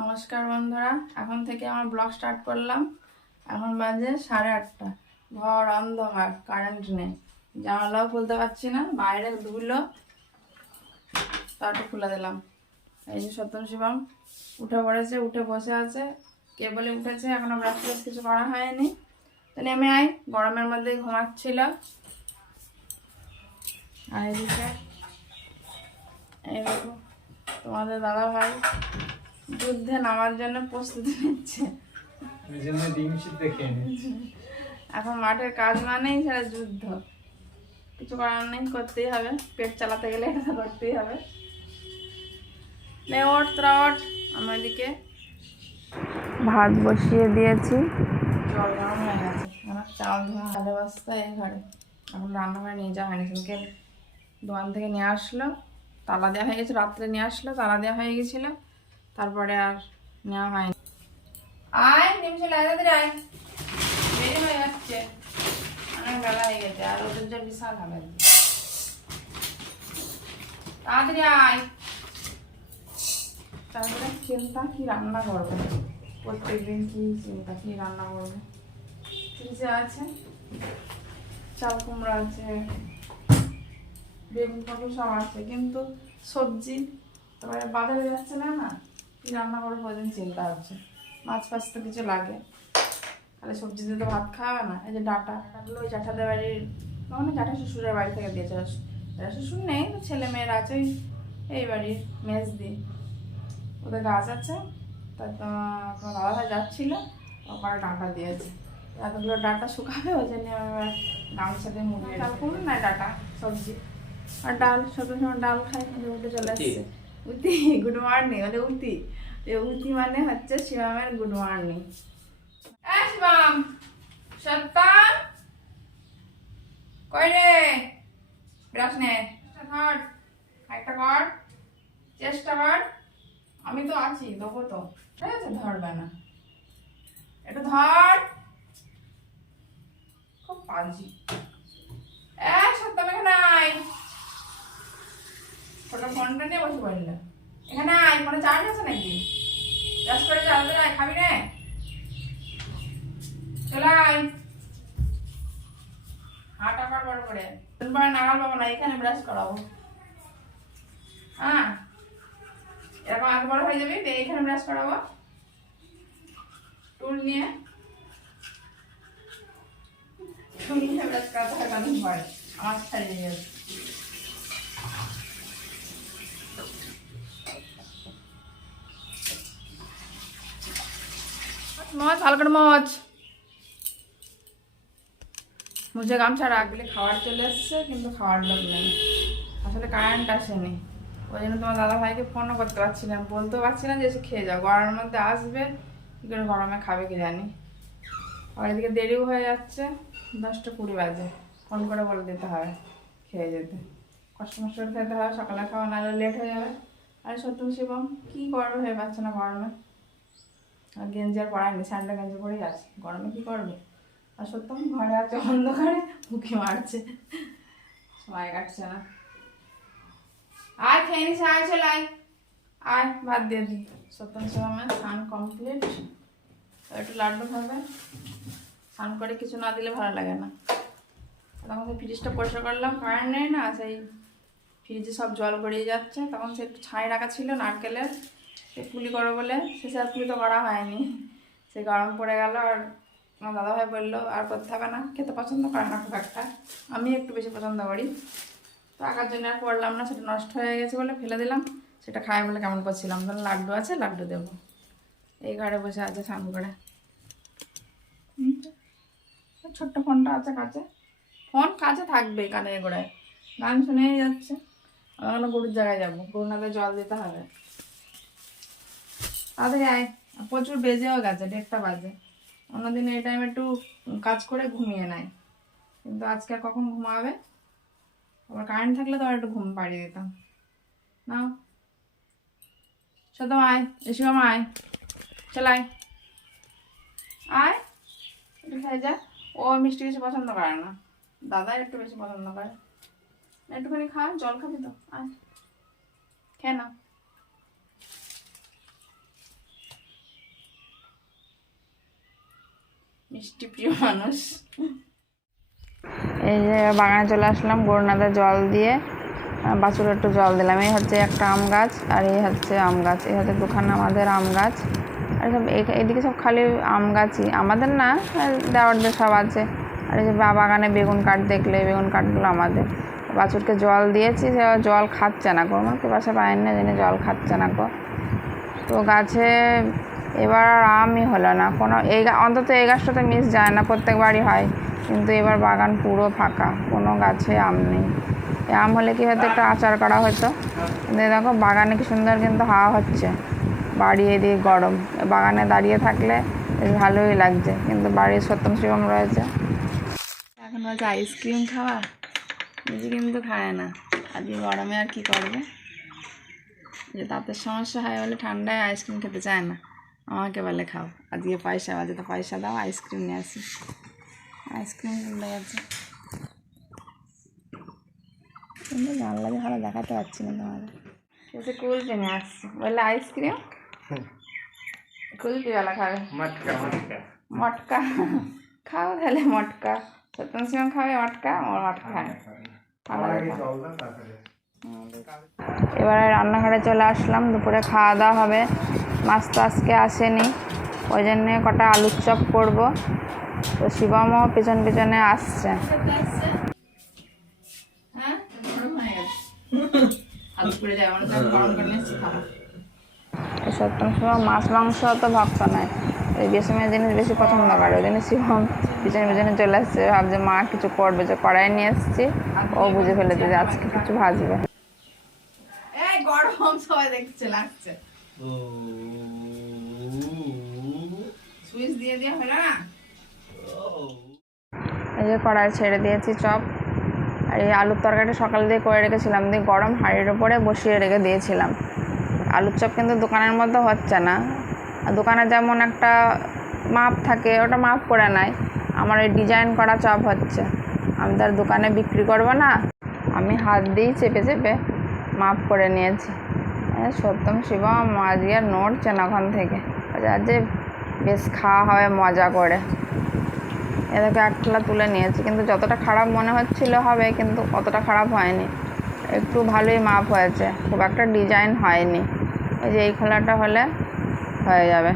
নমস্কার বন্ধুরা, এখন থেকে আমার ব্লগ স্টার্ট করলাম। এখন বাজে সাড়ে আটটা। ঘর অন্ধকার কারেন্ট নেই। জানালাও খুলতে পারছি না, বাইরে ধুলো। তারটা খুলে দিলাম। এই যে সত্যম শিবম, উঠে পড়েছে, উঠে বসে আছে। কে বলে উঠেছে, এখনও ব্রাশ ট্রাশ কিছু করা হয়নি। তো নেমে আয়, গরমের মধ্যে ঘুমাচ্ছিল। আর এদিকে, এই তোমাদের দাদা ভাই যুদ্ধে নামার জন্য প্রস্তুতি নিচ্ছে। এখন মাঠের কাজ মানেই সেটা যুদ্ধ। কিছু করার নেই করতেই হবে। পেট চালাতে গেলে এটা করতেই হবে। নে ওট তোরা ওট আমার এদিকে ভাত বসিয়ে দিয়েছি। জল গরম হয়ে গেছে। আমার চাল ধোয়া আলু বস্তা এই ঘরে। এখন রান্না করে নিয়ে যাওয়া হয়নি। সেদিনকে দোকান থেকে নিয়ে আসলো। তালা দেওয়া হয়ে গেছে রাত্রে নিয়ে আসলো তালা দেওয়া হয়ে গেছিল। তারপরে আর নেওয়া হয়নি। আয় নিমিশে লাগে তাড়াতাড়ি আয়। দেরি হয়ে যাচ্ছে। অনেক বেলা হয়ে গেছে, আর ওদের জন্য বিশাল হবে। তাড়াতাড়ি আয়। তারপরে চিন্তা, কি রান্না করবে? প্রত্যেকদিন কি চিন্তা, কি রান্না করবে? ফ্রিজে আছে, চাল কুমড়া আছে, বেগুন পটল সব আছে, কিন্তু সবজি তারপরে বাজারে যাচ্ছে না না? কি রান্না করব প্রতিদিন চিন্তা হচ্ছে। মাছ ফাছ তো কিছু লাগে। তাহলে সবজি দিয়ে তো ভাত খাওয়াবে না এই যে ডাটা। ডাটাগুলো ওই জ্যাঠাদের বাড়ির মানে জ্যাঠা শ্বশুরের বাড়ি থেকে দিয়েছে জ্যাঠা শ্বশুর নেই তো ছেলে মেয়েরা আছে ওই এই বাড়ির মেজ দিয়ে। ওদের গাছ আছে তা তোমার তোমার দাদা ভাই যাচ্ছিল ওখানে ডাটা দিয়েছে। এতগুলো ডাটা শুকাবে ওই জন্য আমি এবার গামছা দিয়ে মুড়িয়ে ডাল করুন না ডাটা সবজি? আর ডাল সব সময় ডাল খাই উঠে চলে আসছে। উতি গুড মর্নিং বলে উতি উতি মানে হচ্ছে শিবামের গুড মর্নিং শিবাম সত্যাম কই রে? ব্রাশ নে। ধর একটা কর চেষ্টা কর। আমি তো আছি, দেবো তো। ঠিক আছে, ধরবে না। একটু ধর। খুব পাজি এ সত্যাম এখানে আয় ছোট ফোনটা নিয়ে বসে পড়লে। এখানে আয় ফোনে চার্জ আছে নাকি? চার্জ করে চালাতে আয়, খাবি রে চলে আয়। হাঁটা কর বড় করে। পরে নাগাল পাবো না, এখানে ব্রাশ করাবো। হ্যাঁ। এরকম আগে হয়ে যাবি এইখানে ব্রাশ করাবো। টুল নিয়ে। টুল নিয়ে ব্রাশ করাতে হয় কদিন পরে আমার ছাড়িয়ে যাবে মজ ভালো করে মুঝে গামছা রাখলে খাবার চলে এসছে, কিন্তু খাবার লোক নেই। আসলে কারেন্ট আসেনি। ওই জন্য তোমার দাদা ভাইকে ফোনও করতে পারছি না। বলতেও পারছি না যে এসে খেয়ে যাও। গরমের মধ্যে আসবে, কী করে গরমে খাবে কি জানি। আর এদিকে দেরিও হয়ে যাচ্ছে, দশটা কুড়ি বাজে। ফোন করে বলে দিতে হবে খেয়ে যেতে। কষ্ট মষ্ট করে খেতে হবে, সকালে খাওয়া নাহলে লেট হয়ে যাবে। আরে সত্যি শিবম, কী করবে হয়ে পাচ্ছে না গরমে? আর গেঞ্জি আর পরায়নি স্যান্ডা গেঞ্জি পরেই আছে। গরমে কি করবে? আর সত্যম ঘরে আছে, অন্ধকারে উঁকি মারছে। সময় কাটছে না। আয়, খেয়ে নিস, আয়, চলে, আয়। আয় ভাত দিয়ে দিই সত্যম সময় স্নান কমপ্লিট একটু লাড্ডু খাবে। স্নান করে কিছু না দিলে ভালো লাগে না। তখন সেই ফ্রিজটা পরিষ্কার করলাম কারেন্ট নেই না, সেই ফ্রিজে সব জল গড়িয়ে যাচ্ছে। তখন সে একটু ছাই রাখা ছিল নারকেলের। সে পুলি করো বলে শেষে আর পুলি তো করা হয়নি। সে গরম পড়ে গেল আর আমার দাদাভাই বলল, আর করতে হবে না, খেতে পছন্দ করে না খুব একটা। আমি একটু বেশি পছন্দ করি। তো আঁকার জন্য আর করলাম না, সেটা নষ্ট হয়ে গেছে বলে ফেলে দিলাম। সেটা খাই বলে কেমন করছিলাম? তাহলে লাড্ডু আছে, লাড্ডু দেবো। এই ঘরে বসে আছে স্নান করে। ছোট্ট ফোনটা আছে কাছে। ফোন কাছে থাকবে কানের গোড়ায় গান শুনেই যাচ্ছে। আমরা গরুর জায়গায় যাব। গরু নালে জল দিতে হবে। তাড়াতাড়ি আয় প্রচুর বেজেও গেছে, দেড়টা বাজে। অন্যদিন এই টাইমে একটু কাজ করে ঘুমিয়ে নেয়। কিন্তু আজকে আর কখন ঘুমাবে? আবার কারেন্ট থাকলে তো আর একটু ঘুম পাড়িয়ে দিতাম। নাও। সদম আয়, এসে আমার আয়। চল আয়। একটু খেয়ে যা। ও মিষ্টি কিছু পছন্দ করে না। দাদা একটু বেশি পছন্দ করে। একটুখানি খা, জল খাবি তো, আয়। খেয়ে নাও। মিষ্টি প্রিয় মানুষ। এই যে বাগানে চলে আসলাম গরুনাতে জল দিয়ে বাছুরে একটু জল দিলাম। এই হচ্ছে একটা আম গাছ, আর এই হচ্ছে আম গাছ। এই হচ্ছে দুখানা আমাদের আম গাছ। আর সব এইদিকে সব খালি আম গাছই। আমাদের না দেওয়ারদের সব আছে। আর এই যে বাগানে বেগুন কাঠ দেখলে বেগুন কাঠগুলো আমাদের। বাছুরকে জল দিয়েছি, সে জল খাচ্ছে না গো। আমাকে বাসা পায়নি না জেনে জল খাচ্ছে না গো। তো গাছে এবার আর আমই হলো না। কোনো এই অন্তত এই গাছটাতে মিস যায় না, প্রত্যেকবারই হয়। কিন্তু এবার বাগান পুরো ফাঁকা, কোনো গাছে আম নেই। এই আম হলে কি হয়তো একটা আচার করা হতো। কিন্তু দেখো, বাগানে কি সুন্দর কিন্তু হাওয়া হচ্ছে। বাড়ি এদিকে গরম। বাগানে দাঁড়িয়ে থাকলে বেশ ভালোই লাগছে। কিন্তু বাড়ির সত্যম শিবম রয়েছে। এখন হচ্ছে আইসক্রিম খাওয়া। নিজে কিন্তু খায় না। আজকে গরমে আর কি করবে? যে দাঁতের সমস্যা হয় বলে ঠান্ডায় আইসক্রিম খেতে চায় না। আমাকে বলে খাও। আজকে পয়সা বাজে তো পয়সা দাও আইসক্রিম নিয়ে আসি। আইসক্রিম কিনতে গেছে জানলা জানলাকে ভালো দেখাতে পারছি না তোমাদের বলছে কুলপি নিয়ে আসছি। বললে আইসক্রিম? কুলপিওয়ালা খাবে। মটকা খাও তাহলে মটকা। সত্যম সিং খাবে মটকা আমার মটকা খায় এবারে রান্নাঘরে চলে আসলাম দুপুরে খাওয়া দাওয়া হবে। মাছ তো আজকে আসেনি। ওই জন্যে কটা আলুর চপ করব। তো শিবমও পেছন পেছনে আসছে। সত্যম শিবম মাছ মাংস অত ভক্ত নয়। এই বেসমের জিনিস বেশি পছন্দ করে। ওই জন্য শিবম পিছনে পিছনে চলে আসছে। ভাবছে মা কিছু করবে যে কড়াই নিয়ে এসছি। ও বুঝে ফেলেছে যে আজকে কিছু ভাজবে। গরম সবাই দেখছে লাগছে। এই যে কড়াই ছেড়ে দিয়েছি চপ, আর এই আলুর তরকারিটা সকাল দিয়ে করে রেখেছিলাম, দিয়ে গরম হাঁড়ির উপরে বসিয়ে রেখে দিয়েছিলাম। আলুর চপ কিন্তু দোকানের মধ্যে হচ্ছে না। দোকানে যেমন একটা মাপ থাকে, ওটা মাপ করে নেয়। আমার এই ডিজাইন করা চপ হচ্ছে। আমি তার দোকানে বিক্রি করব না। আমি হাত দিয়েই চেপে চেপে মাপ করে নিয়েছি। এ, সত্যম শিবম আজকে আর নড়ছে না ওখান থেকে যে বেশ খাওয়া হবে মজা করে। এদেরকে এক থালা তুলে নিয়েছি কিন্তু যতটা খারাপ মনে হচ্ছিল হবে কিন্তু অতটা খারাপ হয়নি। একটু ভালোই মাপ হয়েছে খুব একটা ডিজাইন হয়নি। এই যে এই খোলাটা হলে হয়ে যাবে।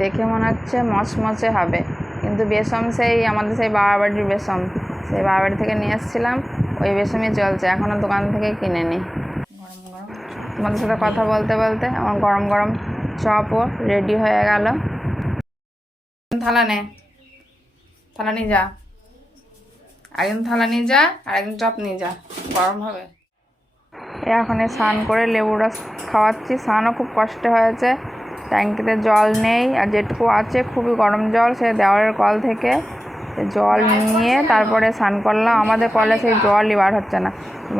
দেখে মনে হচ্ছে মচমচে হবে কিন্তু বেসম সেই আমাদের সেই বাবা বাড়ির বেসম। সেই বাবা বাড়ি থেকে নিয়ে এসেছিলাম ওই বেসমই চলছে এখনও দোকান থেকে কিনে নিই তোমাদের সাথে কথা বলতে বলতে আমার গরম গরম চপও রেডি হয়ে গেল। থালা নে। থালা নিয়ে যা। একদিন থালা নিয়ে যা আর একদিন চপ নিয়ে যা। গরম হবে। এখন স্নান করে লেবু রস খাওয়াচ্ছি। স্নানও খুব কষ্ট হয়েছে। ট্যাঙ্কিতে জল নেই। আর যেটুকু আছে, খুবই গরম জল সে দেওয়ালের কল থেকে। জল নিয়ে তারপরে স্নান করলাম। আমাদের কলে সেই জলই বার হচ্ছে না।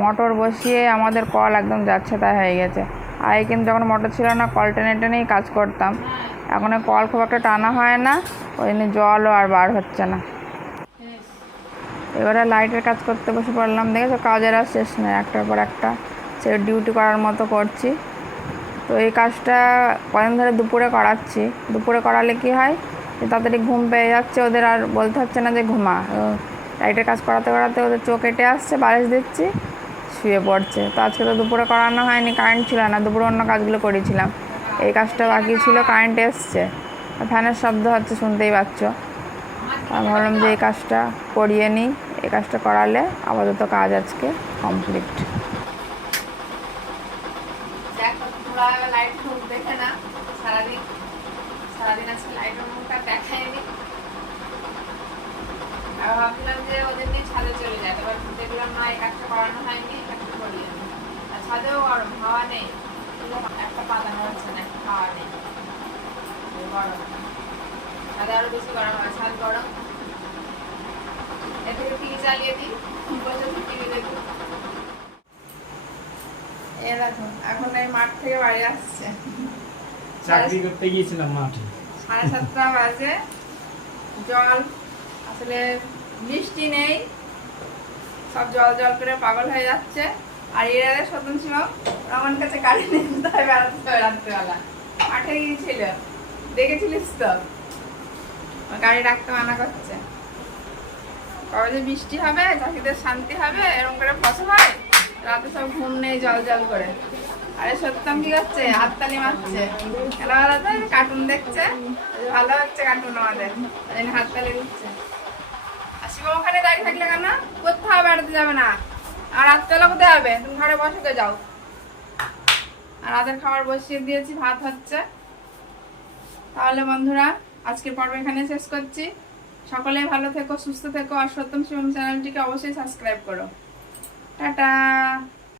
মোটর বসিয়ে আমাদের কল একদম যাচ্ছে তাই হয়ে গেছে। আগে কিন্তু যখন মোটর ছিল না, কল টেনে টেনেই কাজ করতাম। এখন কল খুব একটা টানা হয় না, ওই জন্য জলও আর বার হচ্ছে না। এবারে লাইটের কাজ করতে বসে পড়লাম। দেখেছ? কাজের আর শেষ নেই। একটার পর একটা সে ডিউটি করার মতো করছি। তো এই কাজটা কদিন ধরে দুপুরে করাচ্ছি। দুপুরে করালে কি হয়? তাড়াতাড়ি ঘুম পেয়ে যাচ্ছে, ওদের আর বলতে হচ্ছে না যে ঘুমা। লাইটের কাজ করাতে করাতে ওদের চোখ কেটে আসছে, বালিশ দিচ্ছি, শুয়ে পড়ছে। তো আজকে তো দুপুরে করানো হয়নি কারেন্ট ছিল না, দুপুরে অন্য কাজগুলো করেছিলাম। এই কাজটা বাকি ছিল কারেন্ট এসছে। ফ্যানের শব্দ হচ্ছে, শুনতেই পাচ্ছ। আমি ভাবলাম যে এই কাজটা করিয়ে নিই, এই কাজটা করালে আপাতত কাজ আজকে কমপ্লিট দেখো তোমরা লাইট মুখ দেখে না সারাদিন সারাদিন আজকে লাইটের মুখটা দেখায়নি আর ভাবলাম যে ওদের নিয়ে ছাদে চলে যায়। এবার দেখলাম না এই কাজটা করানো হয়নি এই কাজটা করিয়ে আর ছাদেও গরম হাওয়া নেই। একটা পাতা নড়ছে না একটা হাওয়া নেই। গরম। ছাদে আরও বেশি গরম হয় ছাদ গরম। এদিকে টিভি চালিয়ে দিই। বসে টিভি দেখি। এ দেখো এখন এই মাঠ থেকে বাড়ি আসছে। চাকরি করতে গিয়েছিলাম মাঠে। সাড়ে সাতটা বাজে। জল আসলে বৃষ্টি নেই, সব জল জল করে পাগল হয়ে যাচ্ছে। আর এরা স্বতন ছিল আমার কাছে হয় বেড়াতে হবে রাত্রেবেলা? মাঠে গিয়েছিল। দেখেছিলিস তো? গাড়ি রাখতে মানা করছে। কবে যে বৃষ্টি হবে, চাষিদের শান্তি হবে, এরকম করে ফসল হয়, রাতে সব ঘুম নেই জল জল করে। আরে সত্যম কি করছে? হাততালি মারছে। খেলাবেলাতে কার্টুন দেখছে। ভালো হচ্ছে কার্টুন আমাদের। হাততালি দিচ্ছে। ওখানে দাঁড়িয়ে থাকলে কেন? কোথাও বেড়াতে যাবে না। আর কোথায় হবে? তুমি ঘরে বসতে যাও। আর রাতের খাবার বসিয়ে দিয়েছি, ভাত হচ্ছে। তাহলে বন্ধুরা, আজকের পর্ব এখানে শেষ করছি। সকলেই ভালো থেকো, সুস্থ থেকো, আর সত্যম শিবম চ্যানেলটিকে অবশ্যই সাবস্ক্রাইব করো। টাটা!